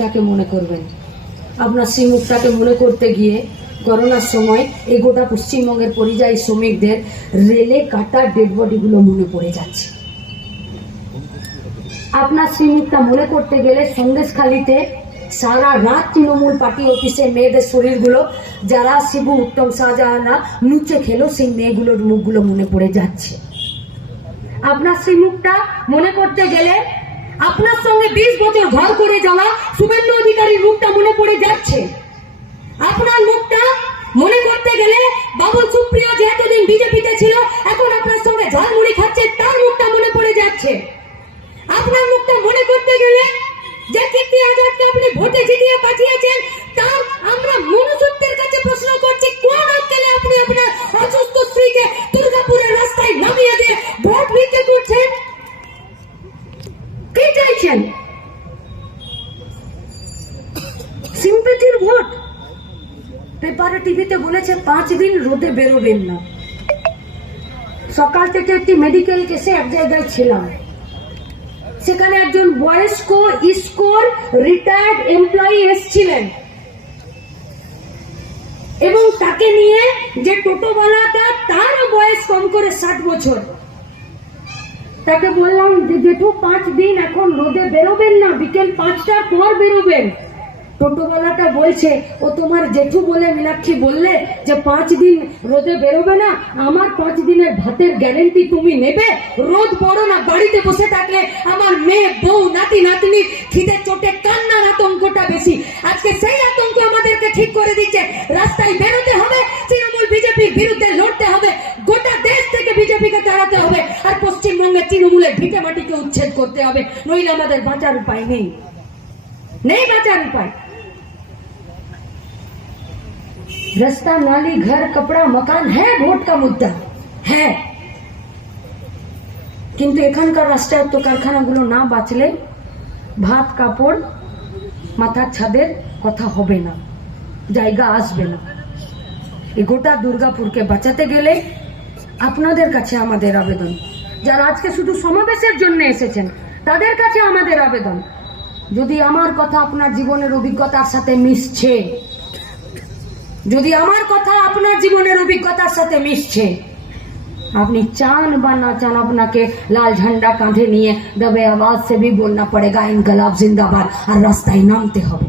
শ্রীমুখটাকে মনে করবেন। আপনার শ্রীমুখটাকে মনে করতে গিয়ে করোনার সময় এই গোটা পশ্চিমবঙ্গের পরিযায়ী শ্রমিকদের রেলে কাটা ডেড বডিগুলো মনে পড়ে যাচ্ছে। আপনার শ্রীমুখটা মনে করতে গেলে সন্দেশখালিতে সারা রাত তৃণমূল পার্টি অফিসে মেয়েদের শরীরগুলো যারা শিবু উত্তম শাহজাহানরা নুচে খেলো সেই মেয়েগুলোর মুখগুলো মনে পড়ে যাচ্ছে। আপনার শ্রীমুখটা মনে করতে গেলে আপনার সঙ্গে 20 বছর ঘর করে যাওয়া শুভেন্দু অধিকারীর মুখটা মনে পড়ে যাচ্ছে। আপনার মুখটা মনে করতে গেলে বাবুল সুপ্রিয় যে এতদিন বিজেপিতে ছিল এখন আপনার সঙ্গে ঝালমুড়ি খাচ্ছে তার মুখটা মনে পড়ে যাচ্ছে। আপনার মুখটা মনে করতে গেলে যে কীর্তি আজাদকে আপনি ভোটে জিতিয়ে পাঠিয়েছেন তার আমরা মনুষ্যত্বের কাছে প্রশ্ন করছি কোন আক্কেলে আপনি আপনার অসুস্থ স্ত্রীকে দুর্গাপুরের রাস্তায় নামিয়ে দিয়ে ভোট ভিক্ষে করছেন? কি চাইছেন? সিম্পেথির ভোট? পেপারে টিভিতে বলেছে 5 দিন রোদে বেরোবেন না। সকাল থেকে একটি মেডিকেল কেসে এক জায়গায় ছিলাম, সেখানে একজন বয়স্ক ইসকোর রিটায়ার্ড এমপ্লয়ি এসেছিলেন এবং তাকে নিয়ে যে টোটোওয়ালাটা তারও বয়স কম করে 60 বছর, তাকে বললাম যে জেঠু 5 দিন এখন রোদে বেরোবেন না, বিকেল 5টার পর বেরোবেন। টোটোওয়ালাটা বলছে ও তোমার জেঠু বলে মীনাক্ষী বললে যে 5 দিন রোদে বেরোবে না, আমার 5 দিনের ভাতের গ্যারেন্টি তুমি নেবে? রোদ বড় না, বাড়িতে বসে থাকলে আমার মেয়ে বউ নাতি নাতনির খিদে চোটে কান্নার আতঙ্কটা বেশি। আজকে সেই আতঙ্ক আমাদেরকে ঠিক করে দিচ্ছে। রাস্তায় বেরোতে হবে, তৃণমূল বিজেপির বিরুদ্ধে লড়তে হবে, গোটা দেশ থেকে বিজেপিকে তাড়াতে হবে, আর পশ্চিমবঙ্গে তৃণমূলের ভিটে মাটিকে উচ্ছেদ করতে হবে, নইলে আমাদের বাঁচার উপায় নেই, নেই বাঁচার উপায়। रास्ता नाली घर कपड़ा मकान है वोट का मुद्दा है, কিন্তু এখানকার রাষ্ট্রায়ত্ত কারখানাগুলো না বাঁচলে ভাত কাপড় মাথার ছাদের কথা হবে না, জায়গা আসবে না। এই গোটা দুর্গাপুরকে বাঁচাতে গেলে আপনাদের কাছে আমাদের আবেদন, যারা আজকে শুধু সমাবেশের জন্য এসেছেন তাদের কাছে আমাদের আবেদন, যদি আমার কথা আপনার জীবনের অভিজ্ঞতার সাথে মিশছে, যদি আমার কথা আপনার জীবনের অভিজ্ঞতার সাথে মিশছে, আপনি চান বা না চান আপনাকে লাল ঝান্ডা কাঁধে নিয়ে দবে আওয়াজ से भी बोलना पड़ेगा इनकलाब जिंदाबाद, আর রাস্তায় নামতে হবে।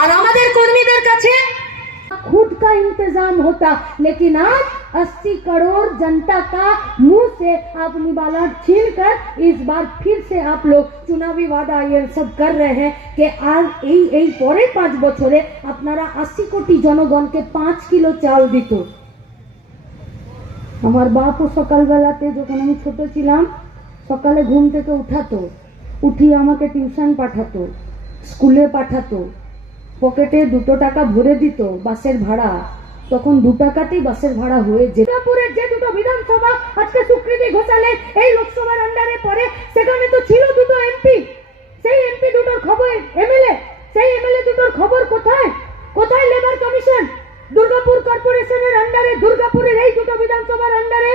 আর আমাদের কর্মীদের কাছে खुद का इंतजाम होता, लेकिन आज 80 करोड़ जनता का मुंह से आप निवाला छीन कर इस बार फिर से आप लोग चुनावी वादा ये सब कर रहे हैं कि आज এই পরে 5 বছরে আপনারা 80 কোটি জনগণকে 5 কিলো চাল দিত। আমার বাপও সকালবেলাতে যখন আমি ছোট ছিলাম সকালে ঘুম থেকে উঠাতো, উঠিয়ে আমাকে টিউশন পাঠাতো, স্কুলে পাঠাতো, পকেটে 2 টাকা ভরে দিত বাসের ভাড়া, তখন 2 টাকাতেই বাসের ভাড়া হয়ে যেত। দুর্গাপুরের যে দুটো বিধানসভা আজকে স্বীকৃতি ঘোষালেন এই লোকসভার আন্ডারে পড়ে, সেখানে তো ছিল 2 এমপি, সেই এমপি দুটোর খবর এমএলএ, সেই এমএলএ দুটোর খবর কোথায়? কোথায় লেবার কমিশন? দুর্গাপুর কর্পোরেশনের আন্ডারে দুর্গাপুরের এই দুটো বিধানসভার আন্ডারে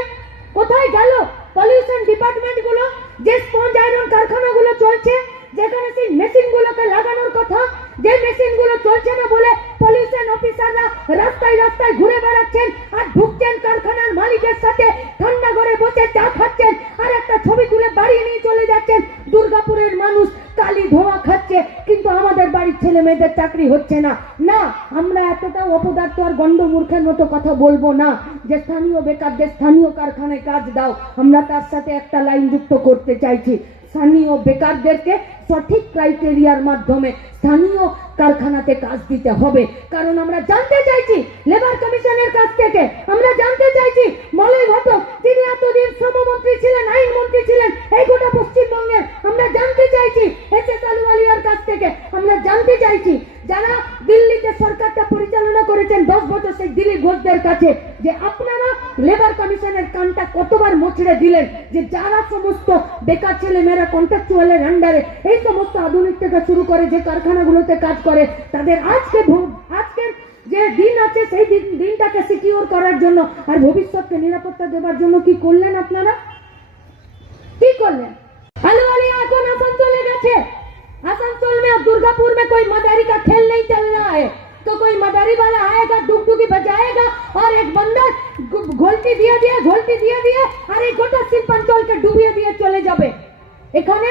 কোথায় গেল পলিউশন ডিপার্টমেন্ট গুলো? যে স্পঞ্জ আয়রন কারখানাগুলো চলছে, যেখানে সেই মেশিনগুলোকে লাগানোর কথা, যে মেশিনগুলো চলছে না বলে পলিউশন অফিসাররা রাস্তায় রাস্তায় ঘুরে বেড়াচ্ছেন আর ঢুকছেন কারখানার মালিকের সাথে, ঠান্ডা ঘরে বসে চা খাচ্ছেন আর একটা ছবি তুলে বাড়ি নিয়ে চলে যাচ্ছেন। দুর্গাপুরের মানুষ কালি ধোঁয়া খাচ্ছে, কিন্তু আমাদের বাড়ির ছেলে মেয়েদের চাকরি হচ্ছে না। না, আমরা এতটা অপদার্থ আর গন্ডমূর্খের মতো কথা বলবো না যে স্থানীয় বেকারদের স্থানীয় কারখানায় কাজ দাও। আমরা তার সাথে একটা লাইন যুক্ত করতে চাইছি, স্থানীয় বেকারদেরকে সঠিক ক্রাইটেরিয়ার মাধ্যমে স্থানীয় কারখানাতে কাজ দিতে হবে। কারণ আমরা জানতে চাইছি লেবার কমিশনের কাছ থেকে, আমরা জানতে চাইছি মলয় ঘটক যিনি এতদিন শ্রমমন্ত্রী ছিলেন, আইনমন্ত্রী ছিলেন এই গোটা পশ্চিমবঙ্গের, আমরা জানতে চাইছি এসএস আলুওয়ালিয়ার কাছ থেকে, আমরা জানতে চাইছি যারা দিল্লিতে সরকারটা পরিচালনা করেছেন 10 বছর সেই দিলীপ ঘোষদের কাছে যে আপনারা লেবার কমিশনের কানটা কতবার মোচড়ে দিলেন, যে যারা সমস্ত বেকার ছেলে মেয়েরা কন্ট্রাকচুয়ালের আন্ডারে এই সমস্ত আধুনিক থেকে শুরু করে যে কারখানাগুলোতে কাজ করে তাদের আজকের যে দিন আছে সেই দিনটাকে সিকিউর করার জন্য আর ভবিষ্যৎকে নিরাপত্তা দেওয়ার জন্য কি করলেন আপনারা? কি করলেন? আলুওয়ালিয়া এখন আসানসোলে গেছে, আসানসোল अब दुर्गापुर में कोई मदारी का खेल नहीं चल रहा है। तो कोई मदारी वाला आएगा, डुगडुगी बजाएगा और एक बंदा घोलटी दिए दिए আর এই গোটা শিল্পাঞ্চলকে ডুবিয়ে দিয়ে চলে যাবে। এখানে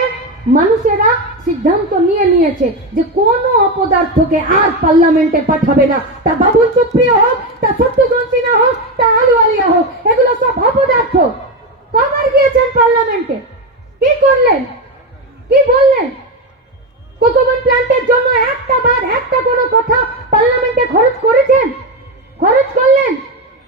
মানুষেরা সিদ্ধান্ত নিয়েছে যে কোন অপদার্থকে আর পার্লামেন্টে পাঠাবে না, তা বাবুল সুপ্রিয় হোক, তা শত্রুঘ্ন সিনহা হোক, তা আলুওয়ালিয়া হোক, এগুলো সব অপদার্থ। কবার গিয়েছেন পার্লামেন্টে, কি করলেন, কি বললেন? কোকোবন প্ল্যান্টের জন্য একটা কোনো কথা পার্লামেন্টে খরচ করেছেন? খরচ করলেন?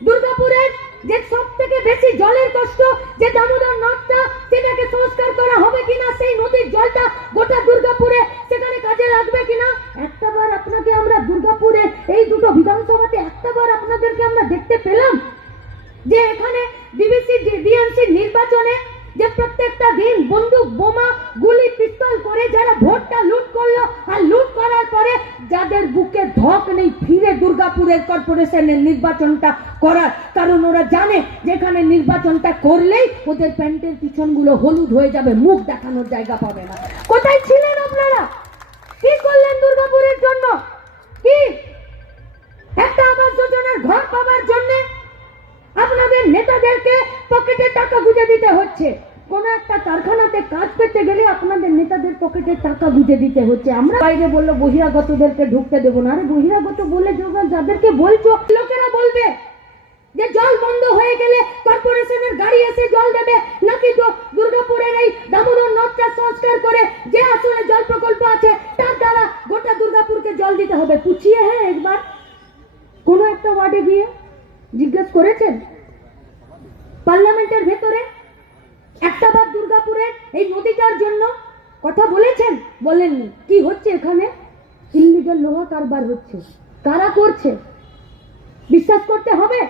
দুর্গাপুরের যে সব থেকে বেশি জলের কষ্ট, যে দামোদর নদটা, সেটাকে সংস্কার করা হবে কিনা, সেই নদীর জলটা গোটা দুর্গাপুরে সেখানে কাজে লাগবে কিনা, একটাবার আপনাকে আমরা দুর্গাপুরে এই দুটো বিধানসভাতে একটাবার আপনাদেরকে আমরা দেখতে পেলাম যে এখানে ডিভিসি ডিএমসি নির্বাচনে যে প্রত্যেকটা দিন বন্দুক বোমা গুলি পিস্তল করে যারা ভোটটা লুট করলো, আর লুট করার পরে যাদের বুকে ধক নেই ফিরে দুর্গাপুরের কর্পোরেশনের নির্বাচনটা করার, কারণ ওরা জানে যেখানে নির্বাচনটা করলেই ওদের প্যান্টের পিছনগুলো হলুদ হয়ে যাবে, মুখ দেখানোর জায়গা পাবে না। কোথায় ছিলেন আপনারা? কি করলেন দুর্গাপুরের জন্য? কি একটা আবাস যোজনার ঘর পাওয়ার জন্য আপনাদের নেতাদেরকে পকেটে টাকা গুঁজে দিতে হচ্ছে। কোন একটা কারখানাতে কাজ পেতে গেলে আপনাদের নেতাদের পকেটে টাকা গুঁজে দিতে হচ্ছে। আমরা বাইরে বললো বহিরাগতদেরকে ঢুকতে দেবো না। আরে বহিরাগত বলে যাদেরকে বলছো, লোকেরা বলবে যে জল বন্ধ হয়ে গেলে কর্পোরেশনের গাড়ি এসে জল দেবে, নাকি দুর্গাপুরের এই দামোদর নদটা সংস্কার করে যে আসলে জল প্রকল্প আছে তার দ্বারা গোটা দুর্গাপুরকে জল দিতে হবে। পুছিয়ে হ্যাঁ একবার কোন একটা ওয়ার্ডে গিয়ে জিজ্ঞেস করেছেন? পার্লামেন্টের ভেতরে একটাবার দুর্গাপুরের এই নদীটার জন্য কথা বলেছেন? বলেননি। কি হচ্ছে এখানে? ইল্লিগাল লোহা কারবার হচ্ছে। কারা করছে? বিশ্বাস করতে হবে।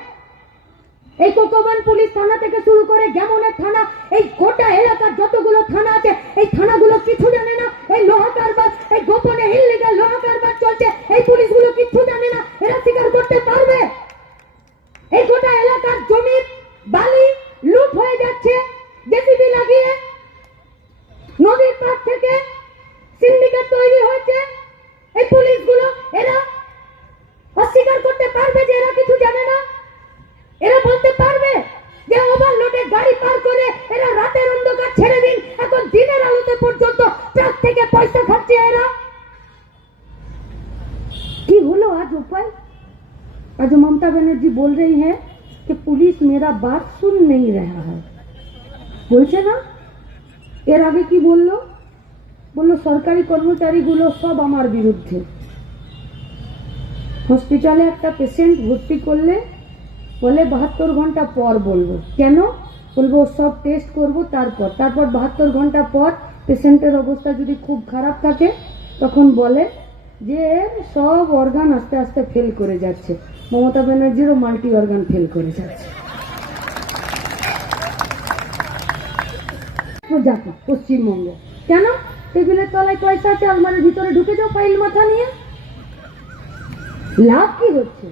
এই কোকোবন পুলিশ থানা থেকে শুরু করে গেমনের থানা, এই গোটা এলাকার যতগুলো থানা আছে, এই থানাগুলো কিছু জানে না এই লোহা কারবার, এই গোপনে ইল্লিগাল লোহা কারবার চলছে, এই পুলিশগুলো কিছু জানে না। এরা স্বীকার করতে পারবে? এই গোটা এলাকার জমির বালি লুট হয়ে যাচ্ছে জেসিবি লাগিয়ে, নদীর পাড় থেকে সিন্ডিকেট তৈরি হয়েছে। এই পুলিশগুলো এরা অস্বীকার করতে পারবে যে এরা কিছু জানে না? এরা বলতে পারবে যে ওভারলোডে গাড়ি পার করে এরা রাতের অন্ধকার ছেড়ে দিন, এখন দিনের আলোতে পর্যন্ত ট্রাক থেকে পয়সা খাচ্ছে এরা? কি হলো आज उपाय? आज ममता बनर्जी बोल रही है कि पुलिस मेरा बात सुन नहीं रहा है। বলছে না? এর আগে কি বললো? বললো সরকারি কর্মচারীগুলো সব আমার বিরুদ্ধে। হসপিটালে একটা পেশেন্ট ভর্তি করলে বলে 72 ঘন্টা পর বলবো। কেন? বলবো সব টেস্ট করব, তারপর 72 ঘন্টা পর পেশেন্টের অবস্থা যদি খুব খারাপ থাকে তখন বলে যে সব অর্গান আস্তে আস্তে ফেল করে যাচ্ছে। মমতা ব্যানার্জিরও মাল্টি অর্গান ফেল করে যাচ্ছে। পশ্চিমবঙ্গ কেন? টেবিলের তলায় পয়সা আছে, আলমারির ভিতরে ঢুকে যাও ফাইল মাথা নিয়ে। লাভ কি হচ্ছে?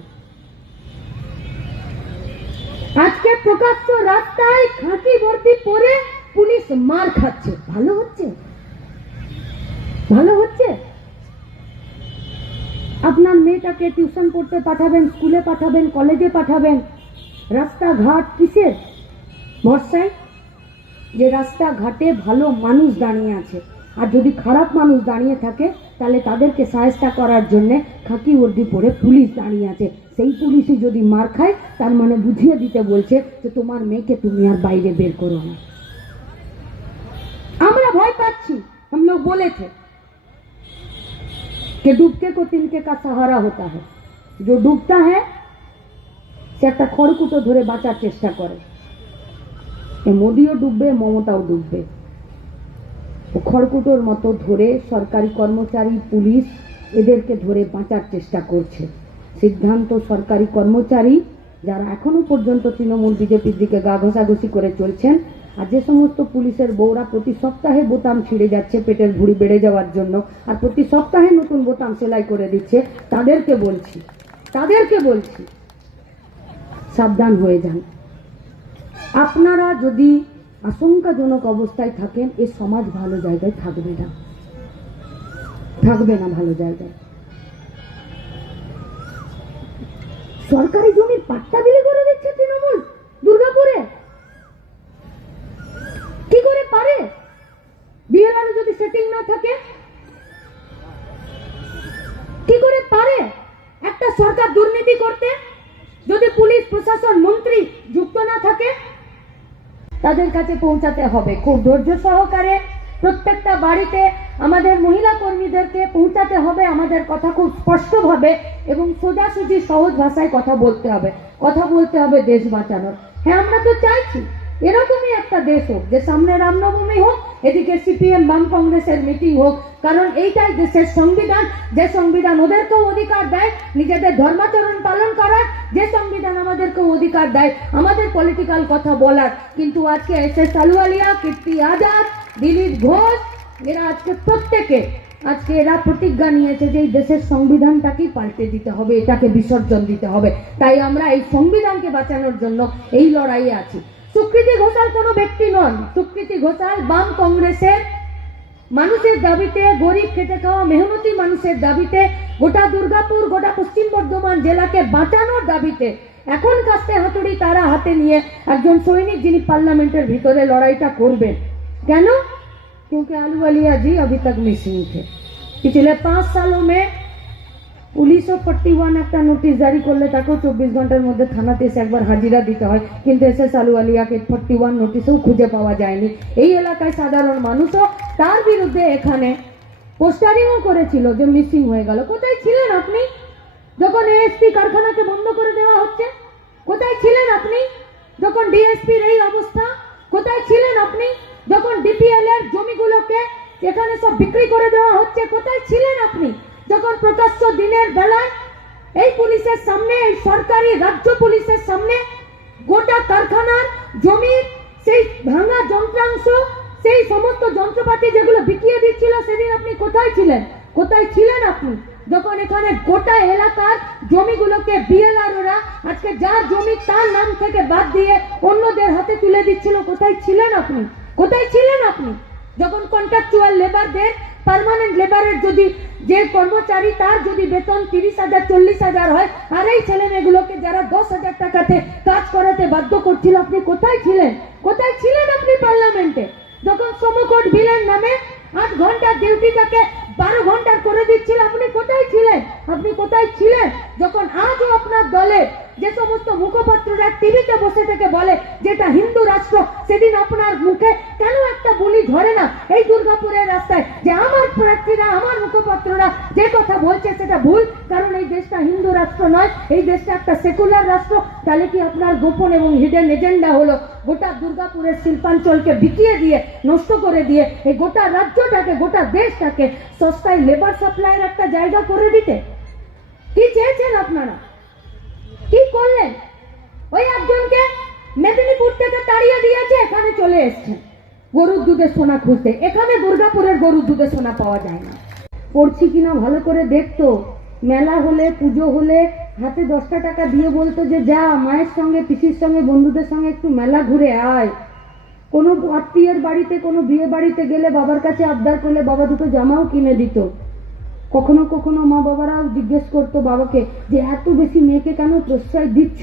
আজকে প্রকাশ্য রাস্তায় খাঁকি ভর্তি পরে পুলিশ মার খাচ্ছে। ভালো হচ্ছে? ভালো হচ্ছে? আপনার মেয়েটাকে টিউশন পড়তে পাঠাবেন, স্কুলে পাঠাবেন, কলেজে পাঠাবেন, রাস্তাঘাট কিসের ভরসায়? যে রাস্তাঘাটে ভালো মানুষ দাঁড়িয়ে আছে, আর যদি খারাপ মানুষ দাঁড়িয়ে থাকে তাহলে তাদেরকে সাহায্য করার জন্য খাকি বর্দি পরে পুলিশ দাঁড়িয়ে আছে। সেই পুলিশই যদি মার খায় তার মানে বুঝিয়ে দিতে বলছে যে তোমার মেয়েকে তুমি আর বাইরে বের করো না। আমরা ভয় পাচ্ছি। हम लोग बोले थे कि डूबते को तिनके का सहारा होता है, जो डूबता है সে একটা খড়কুটো ধরে বাঁচার চেষ্টা করে। মোদিও ডুববে, মমতাও ডুববে। ও খড়কুটোর মতো ধরে সরকারি কর্মচারী, পুলিশ এদেরকে ধরে বাঁচার চেষ্টা করছে। সিদ্ধান্ত সরকারি কর্মচারী যারা এখনো পর্যন্ত তৃণমূল বিজেপির দিকে গা ঘষাঘষি করে চলছেন, আর যে সমস্ত পুলিশের বউরা প্রতি সপ্তাহে বোতাম ছিঁড়ে যাচ্ছে পেটের ভুঁড়ি বেড়ে যাওয়ার জন্য, আর প্রতি সপ্তাহে নতুন বোতাম সেলাই করে দিচ্ছে, তাদেরকে বলছি সাবধান হয়ে যান। আপনারা যদি আশঙ্কাজনক অবস্থায় থাকেন, এ সমাজ ভালো জায়গায় থাকবে না। থাকবে না ভালো জায়গায়। সরকারি জমির পাট্টা বিলি করে দিচ্ছে তৃণমূল দুর্গাপুরে। কি করে পারে? বিএলআর যদি সেটিং না থাকে কি করে পারে একটা সরকার দুর্নীতি করতে? যদি পুলিশ প্রশাসন মন্ত্রী যুক্ত না থাকে, তাদের কাছে পৌঁছাতে হবে খুব ধৈর্য সহকারে। প্রত্যেকটা বাড়িতে আমাদের মহিলা কর্মীদেরকে পৌঁছাতে হবে আমাদের কথা খুব স্পষ্টভাবে এবং সোজাসুজি সহজ ভাষায় কথা বলতে হবে। কথা বলতে হবে দেশ বাঁচানোর। হ্যাঁ, আমরা তো চাইছি এরকমই একটা দেশ হোক, যে সামনে রামনবমী হোক, এদিকে সিপিএম বাম কংগ্রেসের মিটিং হোক, কারণ এইটাই দেশের সংবিধান। যে সংবিধান ওদেরকেও অধিকার দেয় নিজেদের ধর্মাচরণ পালন করার, যে সংবিধান আমাদেরকেও অধিকার দেয় আমাদের পলিটিক্যাল কথা বলার। কিন্তু আজকে এস.এস. আলুওয়ালিয়া, কীর্তি আজাদ, দিলীপ ঘোষ, এরা আজকে প্রত্যেকে এরা প্রতিজ্ঞা নিয়েছে যে এই দেশের সংবিধানটাকে পাল্টে দিতে হবে, এটাকে বিসর্জন দিতে হবে। তাই আমরা এই সংবিধানকে বাঁচানোর জন্য এই লড়াইয়ে আছি। সুকৃতি ঘোষাল কোনো ব্যক্তি নন। সুকৃতি ঘোষাল বাম কংগ্রেসের মানুষের দাবিতে, গরিব খেটে খাওয়া মেহনতি মানুষের দাবিতে, গোটা দুর্গাপুর, গোটা পশ্চিম বর্ধমান জেলাকে বাঁচানোর দাবিতে এখন কাস্তে হাতুড়ি তারা হাতে নিয়ে একজন সৈনিক যিনি পার্লামেন্টের ভিতরে লড়াইটা করবেন। কেন? क्योंकि आलूवालिया जी अभी तक मिसिंग थे। पिछले 5 सालों में 1941 একটা নোটিশ জারি করলে তাকেও 24 ঘন্টার মধ্যে থানাতে এসে একবার হাজিরা দিতে হয়, কিন্তু এস.এস. আলুওয়ালিয়াকে 41 নোটিশেও খুঁজে পাওয়া যায়নি। এই এলাকায় সাধারণ মানুষও তার বিরুদ্ধে এখানে পোস্টারিংও করেছিল যে মিসিং হয়ে গেল। কোথায় ছিলেন আপনি যখন এএসপি কারখানাকে বন্ধ করে দেওয়া হচ্ছে? কোথায় ছিলেন আপনি যখন ডিএসপির এই অবস্থা? কোথায় ছিলেন আপনি যখন ডিপিএল এর জমিগুলোকে এখানে সব বিক্রি করে দেওয়া হচ্ছে? কোথায় ছিলেন আপনি যখন প্রকাশ্য দিনের বেলায় এই পুলিশের সামনে, এই সরকারি রাজ্য পুলিশের সামনে গোটা কারখানার জমির সেই ভাঙা যন্ত্রাংশ, সেই সমস্ত যন্ত্রপাতি যেগুলো বিকিয়ে দিচ্ছিল, সেদিন আপনি কোথায় ছিলেন? কোথায় ছিলেন আপনি যখন এখানে গোটা এলাকার জমিগুলোকে বিএলআরওরা আজকে যার জমি তার নাম থেকে বাদ দিয়ে অন্যদের হাতে তুলে দিচ্ছিল? কোথায় ছিলেন আপনি? কোথায় ছিলেন আপনি যখন কন্ট্রাকচুয়াল লেবারদের, পার্মানেন্ট লেবারের যদি যে কর্মচারী তার যদি বেতন 30,000 40,000 হয়, আর এই ছেলে মেয়েগুলোকে যারা 10,000 টাকাতে কাজ করাতে বাধ্য করছিল, আপনি কোথায় ছিলেন? কোথায় ছিলেন আপনি পার্লামেন্টে যখন সমকোট বিলের নামে 8 ঘন্টার ডিউটিটাকে 12 ঘন্টার করে দিচ্ছিল? আপনি কোথায় ছিলেন? আপনি কোথায় ছিলেন যখন আজও আপনার দলের যে সমস্ত মুখপাত্ররা টিভিতে বসে থেকে বলে যেটা হিন্দু রাষ্ট্র, সেদিন আপনার মুখে কেন একটা বলি ধরে না এই দুর্গাপুরের রাস্তায় যে আমার প্রার্থীরা, আমার মুখপাত্ররা যে কথা বলছে সেটা ভুল, কারণ এই দেশটা হিন্দু রাষ্ট্র নয়, এই দেশটা একটা সেকুলার রাষ্ট্র? তাহলে কি আপনার গোপন এবং হিডেন এজেন্ডা হলো গোটা দুর্গাপুরের শিল্পাঞ্চলকে বিকিয়ে দিয়ে, নষ্ট করে দিয়ে এই গোটা রাজ্যটাকে, গোটা দেশটাকে সস্তায় লেবার সাপ্লাইয়ের একটা জায়গা করে দিতে? কি চেয়েছেন আপনারা? কি করলেন? ওই একজনকে মেদিনীপুর থেকে তাড়িয়ে দিয়েছে, এখানে চলে এসছে গরুর দুধের সোনা খুঁজতে। এখানে দুর্গাপুরের গরুর দুধের সোনা পাওয়া যায় না। পড়ছি কিনা ভালো করে দেখতো। মেলা হলে, পুজো হলে হাতে 10টা টাকা দিয়ে বলতো যে যা মায়ের সঙ্গে, পিসির সঙ্গে, বন্ধুদের সঙ্গে একটু মেলা ঘুরে আয়। কোনো আত্মীয়ের বাড়িতে, কোনো বিয়ে বাড়িতে গেলে বাবার কাছে আবদার করলে বাবা দুটো জামাও কিনে দিত। কখনো কখনো মা বাবারাও জিজ্ঞেস করতো বাবাকে যে এত বেশি মেয়েকে কেন প্রশ্রয় দিচ্ছ,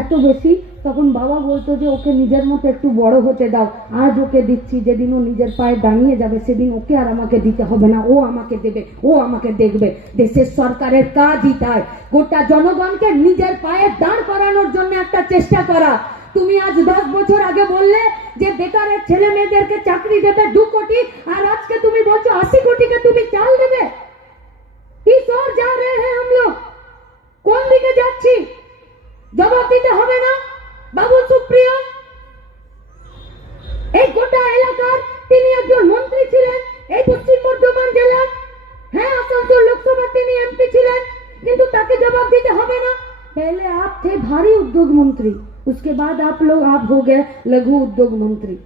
এত বেশি? তখন বাবা বলতো যে ওকে নিজের মতো একটু বড় হতে দাও, আজ ওকে দিচ্ছি, যেদিন ও নিজের পায়ে দাঁড়িয়ে যাবে সেদিন ওকে আর আমাকে দিতে হবে না, ও আমাকে দেবে, ও আমাকে দেখবে। দেশের সরকারের কাজই তাই, গোটা জনগণকে নিজের পায়ে দাঁড় করানোর জন্য একটা চেষ্টা করা। তুমি আজ 10 বছর আগে বললে যে বেকারের ছেলে মেয়েদেরকে চাকরি দেবে 2 কোটি, আর আজকে তুমি বলছো 80 কোটিকে তুমি চাল দেবে। किस ओर जा रहे हैं हम लोग? কোন দিকে যাচ্ছি? জবাব দিতে হবে না বাবু সুপ্রিয়? এই গোটা এলাকার তিনি একজন মন্ত্রী ছিলেন এই পশ্চিম বর্ধমান জেলার। হ্যাঁ, আসানসোল লোকসভা তিনি এমপি ছিলেন, কিন্তু তাকে জবাব দিতে হবে না? पहले आप थे भारी उद्योग मंत्री, उसके बाद आप हो गए लघु उद्योग मंत्री।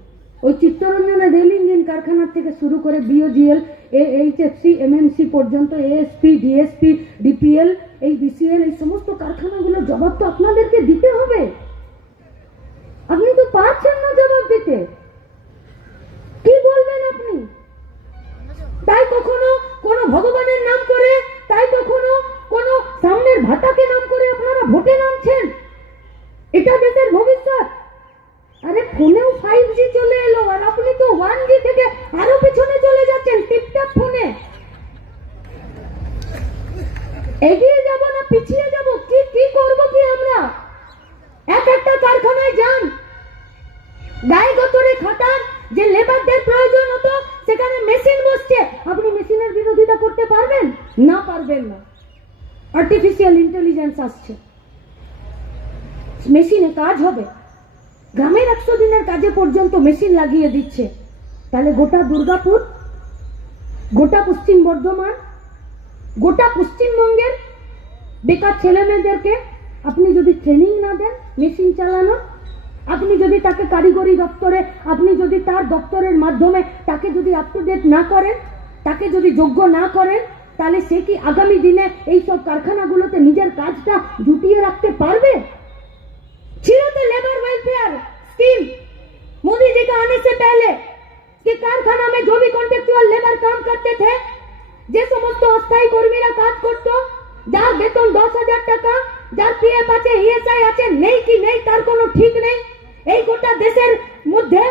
ওই চিত্তরঞ্জনের রেল ইঞ্জিন কারখানা থেকে শুরু করে বিওজিএল, এইচএফসি, এমএমসি পর্যন্ত, এএসপি, ডিএসপি, ডিপিএল, এই বিসিএল, এই সমস্ত কারখানাগুলো জবাব তো আপনাদেরকে দিতে হবে। আপনি তো পারছেন না জবাব দিতে, কি বলবেন আপনি? তাই কখনো কোনো ভগবানের নাম করে, তাই কখনো কোনো সামনের ভাতাকে নাম করে আপনারা ভোটে নামছেন? এটা দেশের ভবিষ্যৎ? আরে ফোনেও 5G চলে এলো, আর আপনি তো 1G থেকে আরো পিছনে চলে যাচ্ছেন টিপটপ ফোনে। এগিয়ে যাব না পিছিয়ে যাব? কি করব কি আমরা? এক একটা কারখানায় যান, গায়ে গতরে খাটান, যে লেবারদের প্রয়োজন হতো সেখানে মেশিন বসছে, আপনি মেশিনের বিরোধিতা করতে পারবেন? না, পারবেন না। আর্টিফিশিয়াল ইন্টেলিজেন্স আসছে, মেশিনে কাজ হবে। গ্রামের 100 দিনের কাজে পর্যন্ত মেশিন লাগিয়ে দিচ্ছে। তাহলে গোটা দুর্গাপুর, গোটা পশ্চিম বর্ধমান, গোটা পশ্চিমবঙ্গের বেকার ছেলে মেয়েদেরকে আপনি যদি ট্রেনিং না দেন মেশিন চালানো, আপনি যদি তাকে কারিগরি দপ্তরে, আপনি যদি তার দপ্তরের মাধ্যমে তাকে যদি আপ টু ডেট না করেন, তাকে যদি যোগ্য না করেন, তাহলে সে কি আগামী দিনে এই সব কারখানাগুলোতে নিজের কাজটা জুটিয়ে রাখতে পারবে? ছিল তো labour welfare scheme Modi ji का आने से पहले कि कारखाना में जो भी कॉन्ट्रेक्चुअल लेबर काम करते थे, যে সমস্ত অস্থায়ী কর্মীরা কাজ করত, যার বেতন 10,000 টাকা, যার পিএফ আছে, ইএসআই আছে, নেই কি নেই তার কোনো ঠিক নেই, এই গোটা দেশের মধ্যে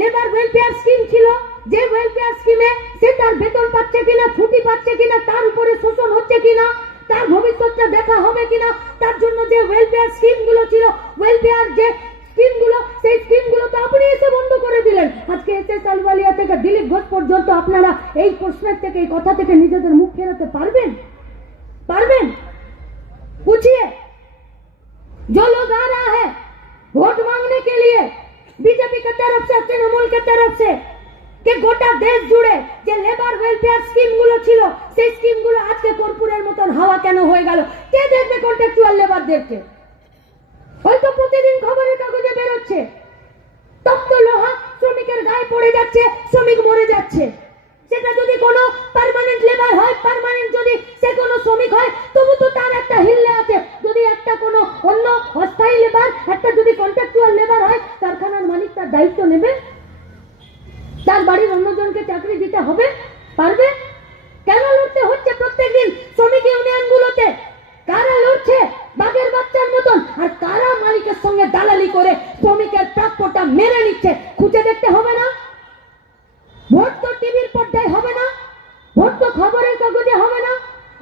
লেবার ওয়েলফেয়ার স্কিম ছিল। যে ওয়েলফেয়ার স্কিমে সে তার বেতন পাচ্ছে কিনা, ছুটি পাচ্ছে কিনা, তার উপরে শোষণ হচ্ছে কিনা, তার ভবিষ্যৎটা দেখা হবে কিনা, তার জন্য যে ওয়েলফেয়ার স্কিমগুলো ছিল, ওয়েলফেয়ার যে স্কিমগুলো, সেই স্কিমগুলো তো আপনি এসে বন্ধ করে দিলেন। আজকে এসএস আলওয়ালিয়া থেকে দিলীপ ঘোষ পর্যন্ত আপনারা এই প্রশ্নের থেকে, এই কথা থেকে নিজেদের মুখ ফেরাতে পারবেন? পারবেন? पूछिए, जो लोग आ रहा है वोट मांगने के लिए बीजेपी की तरफ से, तृणमूल की तरफ से, कि গোটা দেশ জুড়ে যে লেবার ওয়েলফেয়ার স্কিমগুলো ছিল, সেই স্কিমগুলো আজকে কর্পূরের মতন হাওয়া কেন হয়ে গেল? কে দেখবে কন্ট্রাকচুয়াল লেবারদেরকে? হয়তো প্রতিদিন খবরের কাগজে বেরোচ্ছে তপ্ত লোহা শ্রমিকের গায়ে পড়ে যাচ্ছে, শ্রমিক মরে যাচ্ছে। সেটা যদি কোনো পার্মানেন্ট লেবার হয়, পার্মানেন্ট যদি সে কোনো শ্রমিক হয়, তবু তো তার একটা হিল্লে আছে। যদি একটা কোনো অন্য অস্থায়ী লেবার, একটা যদি কন্ট্রাকচুয়াল লেবার হয়, কারখানার মালিক তার দায়িত্ব নেবে, তার বাড়ির অন্যজনকে চাকরি দিতে হবে? পারবে? কেন লড়তে হচ্ছে প্রত্যেকদিন শ্রমিক ইউনিয়নগুলোতে? কারা লড়ছে বাঘের বাচ্চার মতন, আর কারা মালিকের সঙ্গে দালালি করে শ্রমিকের প্রাপ্যটা মেরে নিচ্ছে? খুঁজে দেখতে হবে না? ভোট তো টিভির পর্দায় হবে না, ভোট তো খবরের কাগজে হবে না।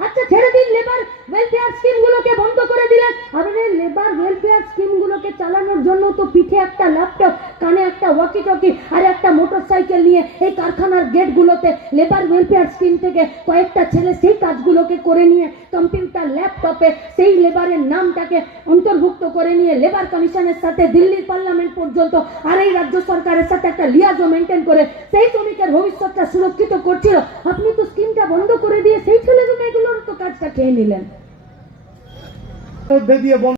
আচ্ছা ছেড়ে দিন, লেবার ওয়েলফেয়ার স্কিমগুলোকে বন্ধ করে দিলেন। আরে লেবার ওয়েলফেয়ার স্কিমগুলোকে চালানোর জন্য তো পিঠে একটা ল্যাপটপ, কানে একটা ওয়াকি টকি আর একটা মোটরসাইকেল নিয়ে এই কারখানার গেটগুলোতে লেবার ওয়েলফেয়ার স্কিম থেকে কয়েকটা ছেলে সেই কাজগুলোকে করে নিয়ে কম্পিউটার ল্যাপটপে সেই লেবারের নামটাকে অন্তর্ভুক্ত করে নিয়ে লেবার কমিশনের সাথে দিল্লির পার্লামেন্ট পর্যন্ত আর এই রাজ্য সরকারের সাথে একটা লিয়াজো মেনটেন করে সেই শ্রমিকের ভবিষ্যৎটা সুরক্ষিত করছিল। আপনি তো স্কিমটা বন্ধ করে দিয়ে সেই ছেলে মেয়েগুলোর তো কাজটা খেয়ে নিলেন।